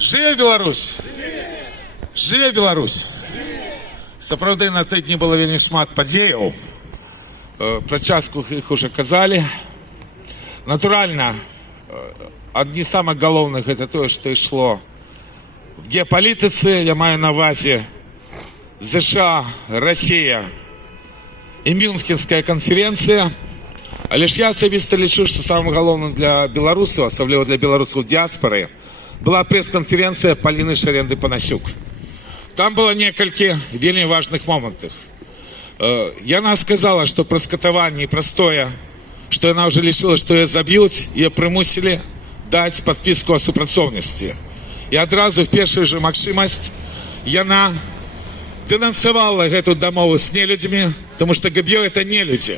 Жыве Беларусь! Жыве Беларусь! Сапраўды на тыдні было вельмі шмат падзеяў. Пра частку іх уже казалі. Натуральна, адні з самых галоўных это тое, што ішло в геапалітыцы, я маю на ўвазе США, Россия і Мюнхенская канферэнцыя. Але ж я асабіста лічу, што самым галоўным для беларусаў, асабліва для беларусаў дыяспары, была пресс-канференцыя Паліны Шаренды-Панасюк. Там было некалькі вельмі важных момантаў. Яна сказала, што праз катаванне і праз тое, што яна ўжо лічыла, што яе заб'юць, яе прымусілі даць падпіску о супрацоўніцтве. І адразу в першую же магчымасць яна денансавала гэту дамову з нелюдзямі, тому што ГБО это нелюдзі.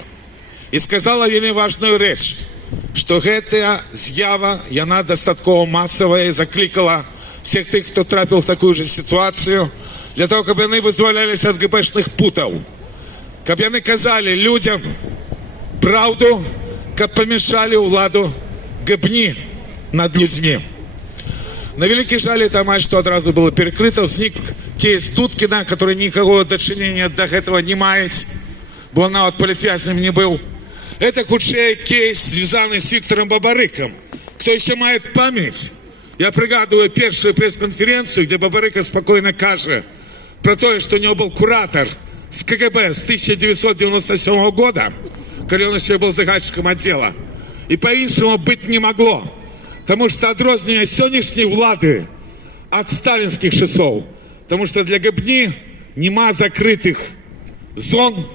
І сказала вельмі важную рэч, што гэтая з'ява, яна дастаткова масавая і заклікала всех тых, хто трапіў в такую же ситуацию, для того, каб яны вызваляліся ад ГБшных путаў, каб яны казалі людзям праўду, каб памешалі ўладу габні над людзьмі. На вялікі жаль, это амаль што адразу было перекрыта. Ўзнік кейс Дудкіна, который никакого дачынення до гэтага не маюць, бо он нават палітвязням не быў. Это худший кейс, связанный с Виктором Бабарыком. Кто еще имеет память? Я пригадываю первую пресс-конференцию, где Бабарыка спокойно каже про то, что у него был куратор с КГБ с 1997 года, когда он еще был загадчиком отдела. И по-иншему быть не могло. Потому что отрознение сегодняшней влады от сталинских часов. Потому что для габни нема закрытых зон.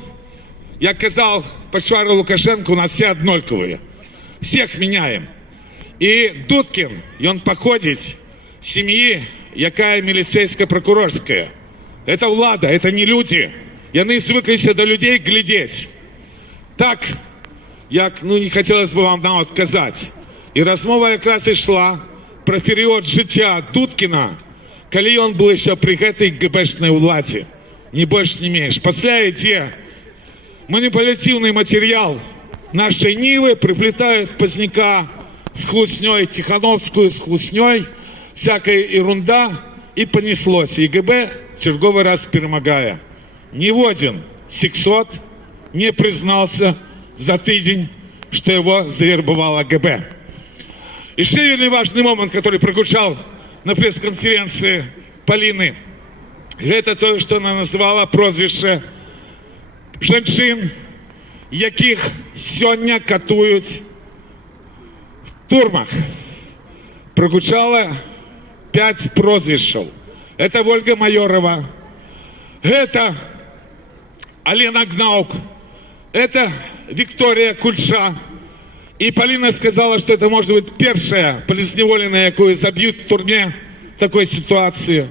Я казал Пачвару Лукашенко, у нас все однольковые. Всех меняем. И Дудкин, он походит семьи, якая милицейско-прокурорская. Это влада, это не люди. Яны звыкліся до людей глядеть. Так, як, не хотелось бы вам нам отказать. И размова якраз ішла про период жыцця Дудкина, калі он был еще при этой ГБшной владе. Ни больше, ни меньше. Пасля ідзе манипулятивный материал нашей Нивы, приплетают поздняка с хлусней, Тихановскую с хлусней, всякая ерунда, и понеслось. И ГБ черговый раз перемагая. Ни один сексот не признался за тыдень, что его завербовала ГБ. Еще один важный момент, который прозвучал на пресс-конференции Полины, это то, что она назвала прозвище жанчын, якіх сёння катуюць в турмах. Прогучала 5 прозвішчаў. Это Ольга Майорова, это Алена Гнаук, это Виктория Кульша. И Полина сказала, что это может быть первая полизневоленная, якую забьют в турме в такой ситуации.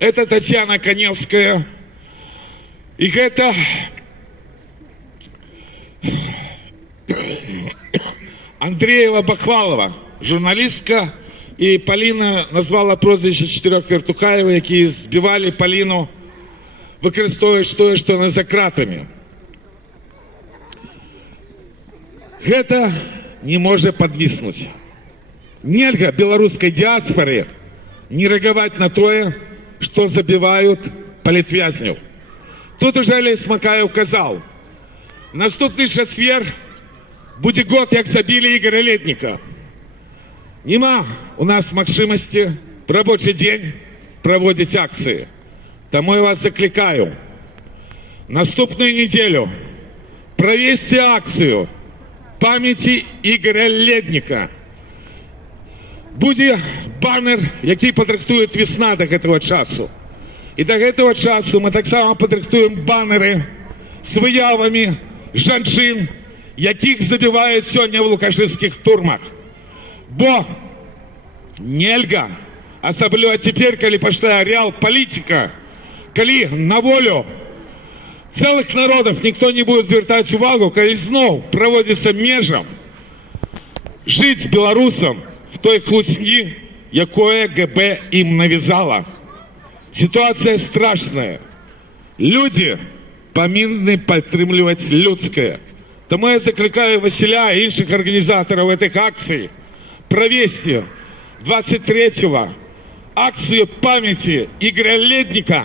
Это Татьяна Коневская. И это Андреева Бахвалова, журналистка, и Полина назвала прозвище 4 вертухаева, які збивали Полину, выкарыстоўваюць тое, што яна за кратамі. Гэта не можа падвіснуць. Нельга беларускай дыяспаре не рэагаваць на тое, што забіваюць палітвязняў. Тут уже Олесь Макаев казал, наступный чацвер будзе год, як забілі Ігоря Ледніка. Нема у нас магчымасці в рабочий день проводить акции. Тому я вас закликаю наступную неделю провести акцию памяти Игоря Ледніка. Будзе баннер, які падрыхтует весна до этого часу. И до этого часу мы так само падрыхтуем баннеры с выявами жанчын, якіх забіваюць сёння в лукашэнскіх турмах. Бо нельга, асабліва цяпер, калі пашла рэал-палітыка, калі на волю целых народов никто не будет звертаць увагу, калі зноў праводзіцца межам, жыць беларусам в той хлусні, якое ГБ им навязала. Ситуация страшная. Люди павінны падтрымліваць людское. Тому я закликаю Василя и інших организаторов этих акций провести 23 акцію пам'яті Ігоря Ледніка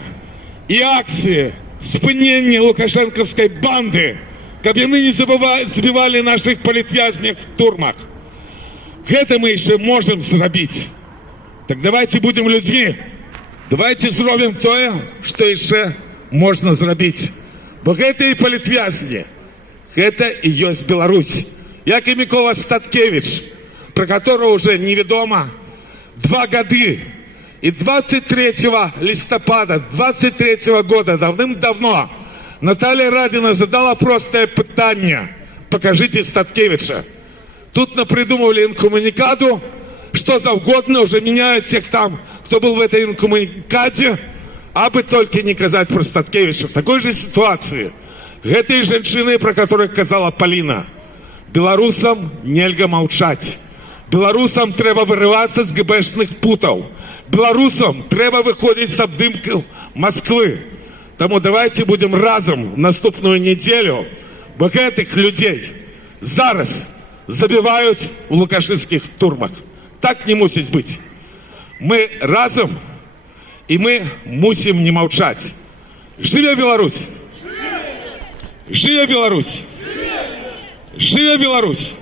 і акції спинення лукашенківської банди, каб яны не забивали наших політв'язнів в турмах. Гэта мы еще можем зрабіць. Так давайте будем людьми. Давайте зробім тое, што яшчэ можна зрабіць. Бо гэта і палітвязні. Гэта і ёсць Беларусь. Як і Микола Статкевич, про которого уже неведомо 2 года. И 23 листопада 23 года, давным-давно, Наталья Радина задала простое питание. Покажите Статкевича. Тут напридумывали инкоммуникаду, что за угодно, уже меняют всех там, кто был в этой инкоммуникаде, абы только не казать про Статкевича. В такой же ситуации этой женщины, про которых казала Полина, белорусам нельга молчать. Белорусам треба вырываться с ГБшных путов. Белорусам треба выходить с обдымков Москвы. Тому давайте будем разом в наступную неделю, бо этих людей зараз забивают в лукашистских турмах. Так не мусить быть. Мы разом, и мы мусим не молчать. Живе Беларусь! Живе Беларусь! Живе Беларусь!